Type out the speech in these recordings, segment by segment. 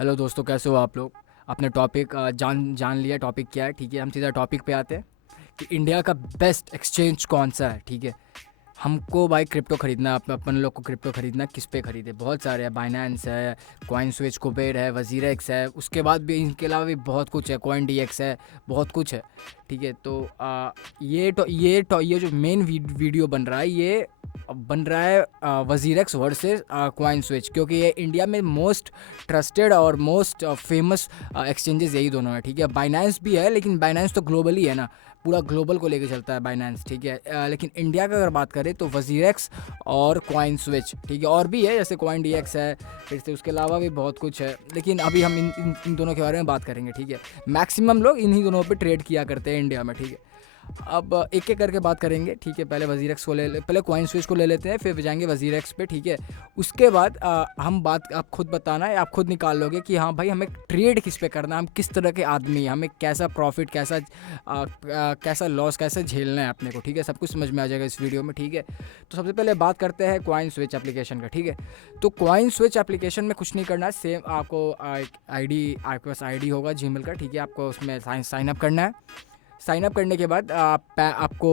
Hello दोस्तों, कैसे हो आप लोग। आपने टॉपिक जान जान लिया टॉपिक क्या है। ठीक है, हम सीधा टॉपिक पे आते हैं कि इंडिया का बेस्ट एक्सचेंज कौन सा है। ठीक है, हमको भाई क्रिप्टो खरीदना है। अपन लोग को क्रिप्टो खरीदना, किस पे खरीदे? बहुत सारे हैं, बाइनेंस है, कॉइन स्विच, कुबेर है, वजीरेक्स है, उसके बाद भी इनके अलावा भी बहुत कुछ है, कॉइन डीएक्स है, बहुत कुछ है। ठीक है, तो ये जो मेन वीडियो बन रहा है, ये बन रहा है वजीरेक्स वर्सेस कॉइन स्विच, क्योंकि ये इंडिया में मोस्ट ट्रस्टेड और मोस्ट फेमस एक्सचेंजेस यही दोनों है। ठीक है, बाइनेंस भी है, लेकिन बाइनेंस तो ग्लोबली है ना, पूरा ग्लोबल को लेके चलता है बाइनेंस। ठीक है, लेकिन इंडिया का अगर बात करें तो वजीरेक्स और कॉइन स्विच। ठीक है, और भी है जैसे कॉइन डीएक्स है, फिर से उसके अलावा भी बहुत कुछ है, लेकिन अभी हम इन दोनों के बारे में बात करेंगे। ठीक है, मैक्सिमम लोग इन्हीं दोनों पे ट्रेड किया करते हैं इंडिया में। ठीक है, अब एक एक करके बात करेंगे। ठीक है, पहले वजीरेक्स को पहले कॉइन स्विच को ले लेते हैं, फिर जाएंगे वजीरेक्स पे। ठीक है, उसके बाद हम बात, आप खुद बताना है, आप खुद निकाल लोगे कि हाँ भाई हमें ट्रेड किस पे करना है, हम किस तरह के आदमी हैं, हमें कैसा प्रॉफिट, कैसा लॉस कैसा झेलना है अपने को। ठीक है, सब कुछ समझ में आ जाएगा इस वीडियो में। ठीक है, तो सबसे पहले बात करते हैं कॉइन स्विच एप्लीकेशन का। ठीक है, तो कॉइन स्विच एप्लीकेशन में कुछ नहीं करना है, सेम आपको एक आपके पास आईडी होगा जीमेल का। ठीक है, आपको उसमें साइन अप करना है। साइन अप करने के बाद आपको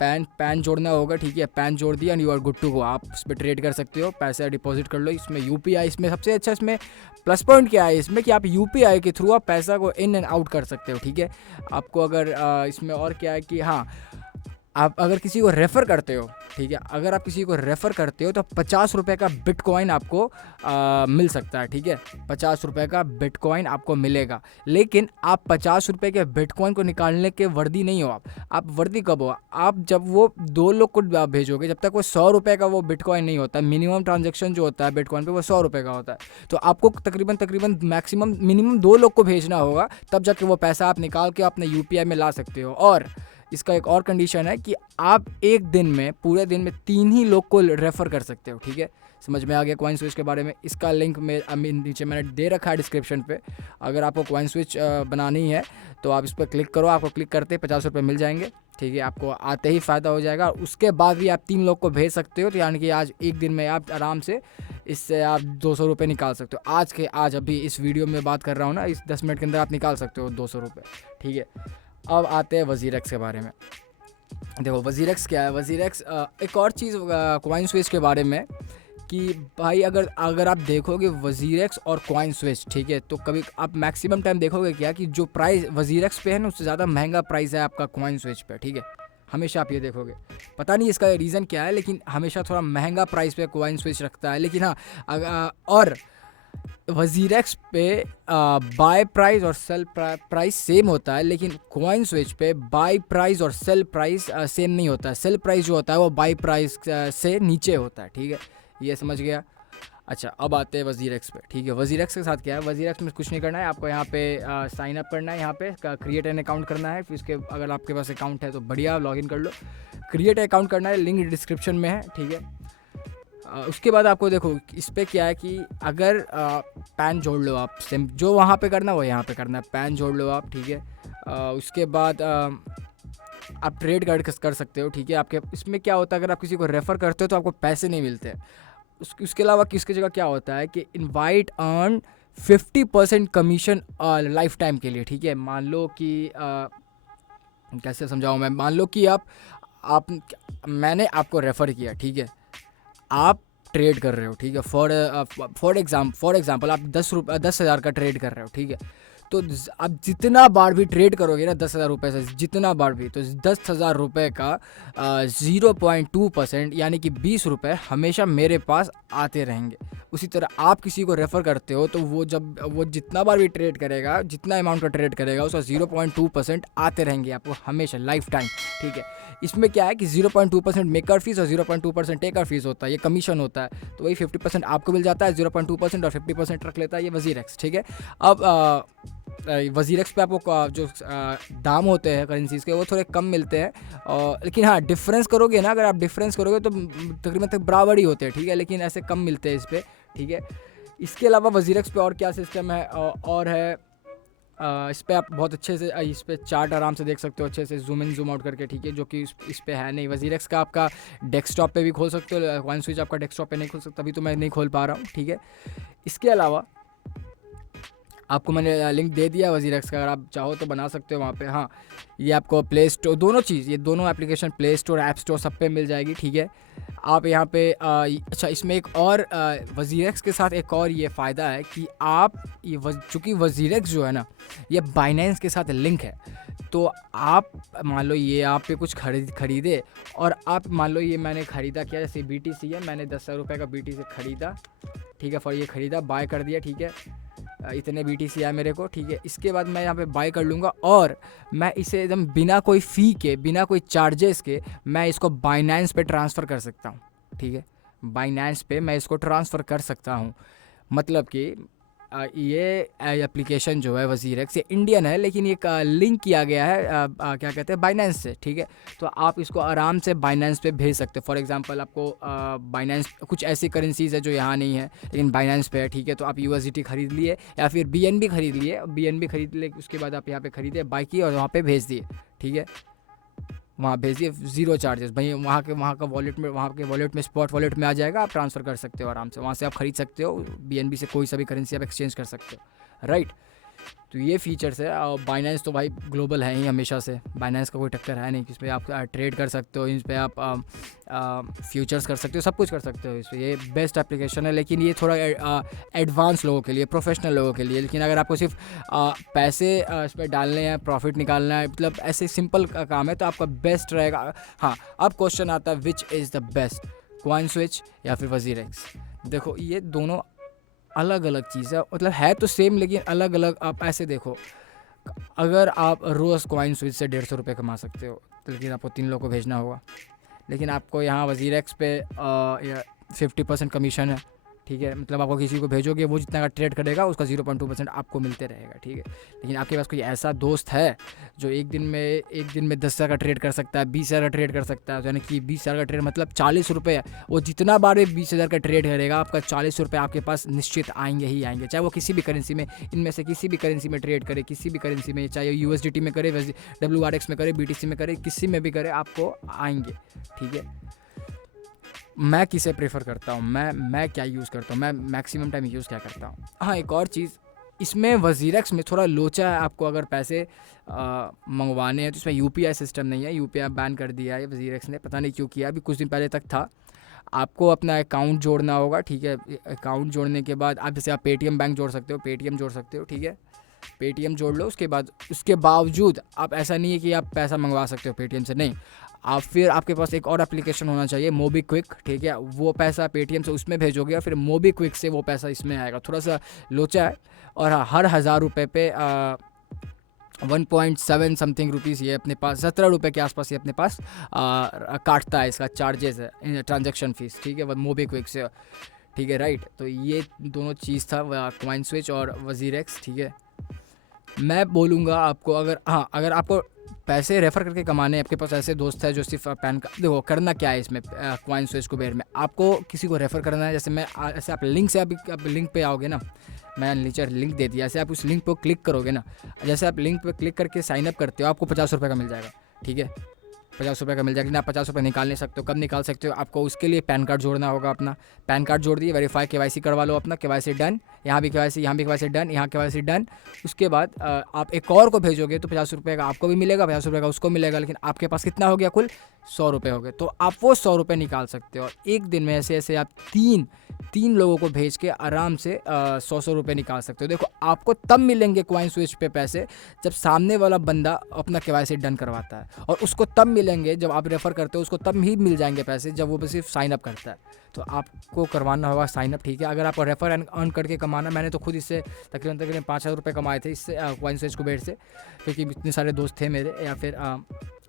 पैन जोड़ना होगा। ठीक है, पैन जोड़ दिया and you are good to go. आप इस पर ट्रेड कर सकते हो, पैसे डिपॉजिट कर लो। इसमें यूपीआई, इसमें सबसे अच्छा इसमें प्लस पॉइंट क्या है इसमें कि आप यूपीआई के थ्रू आप पैसा को इन एंड आउट कर सकते हो। ठीक है, आपको अगर इसमें और क्या है कि हाँ, आप अगर किसी को रेफ़र करते हो, ठीक है, अगर आप किसी को रेफ़र करते हो तो 50 रुपये का बिटकॉइन आपको मिल सकता है। ठीक है, 50 रुपये का बिटकॉइन आपको मिलेगा, लेकिन आप 50 रुपये के बिटकॉइन को निकालने के वर्दी नहीं हो। आप वर्दी कब हो? आप जब वो दो लोग को आप भेजोगे, जब तक वो 100 रुपये का वो बिटकॉइन नहीं होता। मिनिमम ट्रांजेक्शन जो होता है बिटकॉइन पे वो 100 रुपये का होता है। तो आपको तकरीबन मैक्सिमम मिनिमम 2 लोग को भेजना होगा, तब जाके वो पैसा आप निकाल के अपने यूपीआई में ला सकते हो। और इसका एक और कंडीशन है कि आप एक दिन में, पूरे दिन में 3 ही लोग को रेफ़र कर सकते हो। ठीक है, समझ में आ गया कॉइन स्विच के बारे में। इसका लिंक में नीचे मैंने दे रखा है डिस्क्रिप्शन पे। अगर आपको कॉइन स्विच बनानी है तो आप इस पर क्लिक करो, आपको क्लिक करते ही 50 रुपये मिल जाएंगे। ठीक है, आपको आते ही फ़ायदा हो जाएगा। उसके बाद भी आप 3 लोग को भेज सकते हो, तो यानी कि आज एक दिन में आप आराम से इससे आप 200 रुपये निकाल सकते हो। आज अभी इस वीडियो में बात कर रहा हूँ ना, इस 10 मिनट के अंदर आप निकाल सकते हो 200 रुपये। ठीक है, अब आते हैं वजीरेक्स के बारे में। देखो वजीरेक्स क्या है। वजीरेक्स एक और चीज़ कॉइन स्विच के बारे में कि भाई अगर अगर आप देखोगे वजीरेक्स और कॉइन स्विच, ठीक है, तो कभी आप मैक्सिमम टाइम देखोगे क्या कि जो प्राइस वजीरेक्स पे है ना, उससे ज़्यादा महंगा प्राइस है आपका कॉइन स्विच पे। ठीक है, हमेशा आप ये देखोगे, पता नहीं इसका रीज़न क्या है, लेकिन हमेशा थोड़ा महंगा प्राइस पे कॉइन स्विच रखता है। लेकिन हाँ, और वजीरेक्स पे बाय प्राइस और सेल प्राइस सेम होता है, लेकिन कॉइन स्विच पे बाय प्राइस और सेल प्राइस सेम नहीं होता है। सेल प्राइस जो होता है वो बाय प्राइस से नीचे होता है। ठीक है, ये समझ गया। अच्छा, अब आते हैं वजीरेक्स पे। ठीक है, वजीरेक्स के साथ क्या है, वजीरेक्स में कुछ नहीं करना है, आपको यहाँ पे साइन अप करना है, यहाँ पे क्रिएट एन अकाउंट करना है। फिर उसके अगर आपके पास अकाउंट है तो बढ़िया, लॉगिन कर लो। क्रिएट अकाउंट करना है, लिंक डिस्क्रिप्शन में है। ठीक है, उसके बाद आपको देखो इस पर क्या है कि अगर पैन जोड़ लो आप, सेम जो वहाँ पे करना है वो यहाँ पे करना है, पैन जोड़ लो आप। ठीक है, उसके बाद आप ट्रेड कर सकते हो। ठीक है, आपके इसमें क्या होता है, अगर आप किसी को रेफ़र करते हो तो आपको पैसे नहीं मिलते। उसके अलावा किसकी जगह क्या होता है कि invite earn 50% commission life time के लिए। ठीक है, मान लो कि कैसे समझाऊँ मैं, मान लो कि आप मैंने आपको रेफ़र किया। ठीक है, आप ट्रेड कर रहे हो। ठीक है, फॉर एग्जांपल आप 10,000 का ट्रेड कर रहे हो। ठीक है, तो आप जितना बार भी ट्रेड करोगे ना 10,000 रुपये से, जितना बार भी, तो 10,000 रुपये का 0.2% यानी कि 20 रुपये हमेशा मेरे पास आते रहेंगे। उसी तरह आप किसी को रेफ़र करते हो तो वो जितना बार भी ट्रेड करेगा, जितना अमाउंट का ट्रेड करेगा, उसका 0.2% आते रहेंगे आपको हमेशा लाइफ टाइम। ठीक है, इसमें क्या है कि 0.2% मेकर फीस और 0.2% टेकर फीस होता है, ये कमीशन होता है। तो वही 50% आपको मिल जाता है, 0.2% और 50% रख लेता है ये वजीरेक्स। ठीक है, अब वजीरेक्स पे आपको जो दाम होते हैं करेंसीज़ के वो थोड़े कम मिलते हैं, लेकिन हाँ डिफरेंस करोगे ना, अगर आप डिफरेंस करोगे तो तकरीबन तक बराबर ही होते हैं। ठीक है, लेकिन ऐसे कम मिलते हैं इस पर। ठीक है, इसके अलावा वजीरेक्स पे और क्या सिस्टम है, और है इस पर आप बहुत अच्छे से इस पर चार्ट आराम से देख सकते हो, अच्छे से जूम इन जूम आउट करके। ठीक है, जो कि इस पर है नहीं। वजीरेक्स का आपका डेस्कटॉप पे भी खोल सकते हो, कॉइन स्विच आपका डेस्कटॉप पे नहीं खोल सकता, तभी तो मैं नहीं खोल पा रहा हूँ। ठीक है, इसके अलावा आपको मैंने लिंक दे दिया वजीरेक्स का, अगर आप चाहो तो बना सकते हो वहाँ पे। हाँ, ये आपको प्ले स्टोर, दोनों चीज़, ये दोनों application play store, app store, सब पे मिल जाएगी, ठीक है। आप यहाँ पे अच्छा, इसमें एक और वजीरेक्स के साथ एक और ये फ़ायदा है कि आप ये चूँकि वजीरेक्स जो है ना, ये बाइनेंस के साथ लिंक है, तो आप मान लो ये आप पे कुछ खरीदे, और आप मान लो ये मैंने ख़रीदा क्या, जैसे BTC है, मैंने 10,000 रुपये का BTC ख़रीदा, ठीक है, फॉर ये ख़रीदा, बाय कर दिया, ठीक है, इतने BTC आए मेरे को, ठीक है। इसके बाद मैं यहाँ पे बाय कर लूँगा, और मैं इसे एकदम बिना कोई फ़ी के, बिना कोई चार्जेस के, मैं इसको बाइनेंस पे ट्रांसफ़र कर सकता हूँ, ठीक है। बाइनेंस पे मैं इसको ट्रांसफ़र कर सकता हूँ, मतलब कि ये एप्लीकेशन जो है वजीरेक्स, ये इंडियन है, लेकिन ये लिंक किया गया है क्या कहते हैं, बाइनेंस से, ठीक है। तो आप इसको आराम से बाइनेंस पे भेज सकते हो। फॉर एग्जांपल आपको बाइनेंस, कुछ ऐसी करेंसीज है जो यहाँ नहीं है लेकिन बाइनेंस पे है, ठीक है। तो आप USDT खरीद लिए या फिर BNB खरीद लिए, BNB खरीद लिए, उसके बाद आप यहाँ पे खरीदे, बाई किए और वहाँ पे भेज दिए, ठीक है। वहाँ भेजिए, ज़ीरो चार्जेस भाई, वहाँ का वॉलेट में, वहाँ के वॉलेट में, स्पॉट वॉलेट में आ जाएगा, आप ट्रांसफ़र कर सकते हो आराम से, वहाँ से आप खरीद सकते हो, BNB से कोई सा भी करेंसी आप एक्सचेंज कर सकते हो, राइट। तो ये फीचर्स है। और बाइनेंस तो भाई ग्लोबल है ही हमेशा से, बाइनेंस का कोई टक्कर है नहीं, इस पर आप ट्रेड कर सकते हो, इस पर आप फ्यूचर्स कर सकते हो, सब कुछ कर सकते हो इस पर। ये बेस्ट एप्लीकेशन है, लेकिन ये थोड़ा एडवांस लोगों के लिए, प्रोफेशनल लोगों के लिए। लेकिन अगर आपको सिर्फ पैसे इस पर डालने हैं, प्रॉफिट निकालना है, मतलब ऐसे सिंपल काम है, तो आपका बेस्ट रहेगा। हाँ, अब क्वेश्चन आता है which is the best, CoinSwitch या फिर वजीरेक्स। देखो ये दोनों अलग अलग चीज़ है, मतलब है तो सेम लेकिन अलग अलग। आप ऐसे देखो, अगर आप रोज़ CoinSwitch से 150 रुपये कमा सकते हो, तो लेकिन आपको 3 लोगों को भेजना होगा, लेकिन आपको यहाँ वजीरेक्स पे 50% कमीशन है, ठीक है। मतलब आपको किसी को भेजोगे, वो जितना का ट्रेड करेगा उसका 0.2% आपको मिलते रहेगा, ठीक है। लेकिन आपके पास कोई ऐसा दोस्त है जो एक दिन में 10,000 का ट्रेड कर सकता है, 20,000 का ट्रेड कर सकता है, यानी कि 20,000 का ट्रेड मतलब 40 रुपये, वो जितना बार भी 20,000 का ट्रेड करेगा, आपका 40 रुपये आपके पास निश्चित आएंगे ही आएंगे, चाहे वो किसी भी करेंसी में, इनमें से किसी भी करेंसी में ट्रेड करे, किसी भी करेंसी में, चाहे USDT में करे, WRX में करे, BTC में करे, किसी में भी करे, आपको आएंगे, ठीक है। मैं किसे प्रेफर करता हूँ, मैं क्या यूज़ करता हूँ, मैं मैक्सिमम टाइम यूज़ क्या करता हूँ। हाँ, एक और चीज़, इसमें वजीरेक्स में थोड़ा लोचा है। आपको अगर पैसे मंगवाने हैं तो इसमें UPI सिस्टम नहीं है, UPI बैन कर दिया है वजीरेक्स ने, पता नहीं क्यों किया, अभी कुछ दिन पहले तक था। आपको अपना अकाउंट जोड़ना होगा, ठीक है। अकाउंट जोड़ने के बाद आप जैसे आप पेटीएम बैंक जोड़ सकते हो, पेटीएम जोड़ सकते हो, ठीक है। पेटीएम जोड़ लो, उसके बावजूद आप, ऐसा नहीं है कि आप पैसा मंगवा सकते हो पेटीएम से, नहीं। आप फिर आपके पास एक और एप्लीकेशन होना चाहिए, MobiKwik, ठीक है। वो पैसा पेटीएम से उसमें भेजोगे और फिर MobiKwik से वो पैसा इसमें आएगा, थोड़ा सा लोचा है। और हाँ, हर 1,000 रुपये पे 1.7 समथिंग रुपीज़ ये अपने पास, 17 रुपये के आसपास ये अपने पास काटता है, इसका चार्जेस है, ट्रांजेक्शन फ़ीस, ठीक है, MobiKwik से, ठीक है, राइट। तो ये दोनों चीज़ था, CoinSwitch और वजीरेक्स, ठीक है। मैं बोलूँगा आपको, अगर आपको पैसे रेफ़र करके कमाने हैं, आपके पास ऐसे दोस्त है जो सिर्फ पैन का, देखो करना क्या है इसमें, CoinSwitch कुबेर में आपको किसी को रेफ़र करना है। जैसे ऐसे आप लिंक से, आप लिंक पे आओगे ना, मैं नीचे लिंक दे दिया, ऐसे आप उस लिंक पर क्लिक करोगे ना, जैसे आप लिंक पर क्लिक करके साइनअप करते हो, आपको 50 रुपये का मिल जाएगा, ठीक है। 50 रुपये का मिल जाएगा, लेकिन आप 50 रुपये निकाल नहीं सकते हो। कब निकाल सकते हो, आपको उसके लिए पैन कार्ड जोड़ना होगा अपना। पैन कार्ड जोड़ दिए, वेरीफाई KYC करवा लो अपना, KYC डन, यहाँ भी KYC डन, यहाँ KYC डन। उसके बाद आप एक और को भेजोगे तो 50 रुपये का आपको भी मिलेगा, 50 रुपये का उसको मिलेगा, लेकिन आपके पास कितना हो गया, कुल 100 रुपये हो गए। तो आप वो 100 रुपये निकाल सकते हो, और एक दिन में ऐसे आप तीन लोगों को भेज के आराम से 100 रुपये निकाल सकते हो। देखो आपको तब मिलेंगे CoinSwitch पे पैसे जब सामने वाला बंदा अपना KYC डन करवाता है, और उसको तब मिलेंगे जब आप रेफ़र करते हो, उसको तब ही मिल जाएंगे पैसे जब वो सिर्फ साइन अप करता है। तो आपको करवाना होगा साइन अप, ठीक है। अगर आपको रेफ़र अर्न करके कमाना, मैंने तो खुद इससे तकरीबन 5,000 रुपये कमाए थे इससे, CoinSwitch कुबेर से, क्योंकि इतने सारे दोस्त थे मेरे, या फिर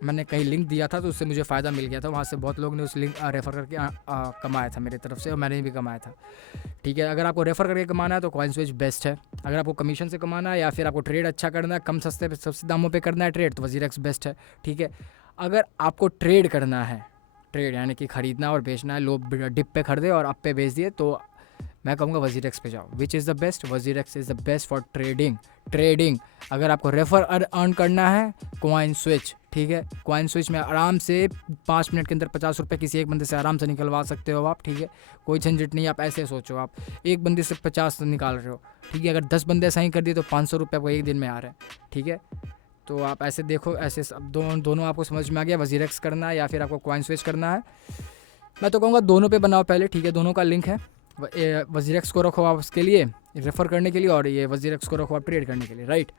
मैंने कहीं लिंक दिया था तो उससे मुझे फ़ायदा मिल गया था, वहाँ से बहुत लोग ने उस लिंक रेफ़र करके कमाया था मेरी तरफ से, और मैंने भी कमाया था, ठीक है। अगर आपको रेफ़र करके कमाना है तो CoinSwitch बेस्ट है। अगर आपको कमीशन से कमाना है या फिर आपको ट्रेड अच्छा करना है, कम सस्ते दामों पे करना है ट्रेड, तो वजीरेक्स बेस्ट है, ठीक है। अगर आपको ट्रेड करना है, ट्रेड यानी कि ख़रीदना और बेचना है, लो डिप पे खरीदे और अप पे बेच दिए, तो मैं कहूँगा वजीरेक्स पे जाओ। Which is the best? WazirX is the best for trading. अगर आपको रेफर अर्न करना है, कॉइन स्विच, ठीक है, कॉइन स्विच में आराम से 5 मिनट के अंदर 50 रुपये किसी एक बंदे से आराम से निकलवा सकते हो आप, ठीक है, कोई झंझट नहीं। आप ऐसे सोचो, आप एक बंदे से 50 निकाल रहे हो, ठीक है, अगर 10 बंदे सही कर दिए तो 500 रुपये आपको एक दिन में आ रहे हैं, ठीक है। तो आप ऐसे देखो, ऐसे सब दोनों आपको समझ में आ गया, वजीरेक्स करना है या फिर आपको कॉइन स्विच करना है। मैं तो कहूँगा दोनों पे बनाओ पहले, ठीक है, दोनों का लिंक है। वजीरेक्स को रखो आप उसके लिए रेफ़र करने के लिए, और ये वजीरेक्स को रखो आप ट्रेड करने के लिए, राइट।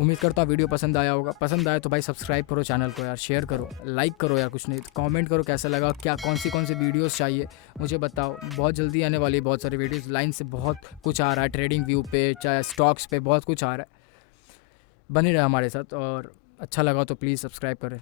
उम्मीद करता हूँ वीडियो पसंद आया होगा। पसंद आया तो भाई सब्सक्राइब करो चैनल को यार, शेयर करो, लाइक करो यार, कुछ नहीं कमेंट करो कैसा लगा, क्या कौन सी वीडियोस चाहिए मुझे बताओ। बहुत जल्दी आने वाली बहुत सारी वीडियोस, लाइन से बहुत कुछ आ रहा है, ट्रेडिंग व्यू पे, चाहे स्टॉक्स पे बहुत कुछ आ रहा है। बने रहे हमारे साथ, और अच्छा लगा तो प्लीज़ सब्सक्राइब करें।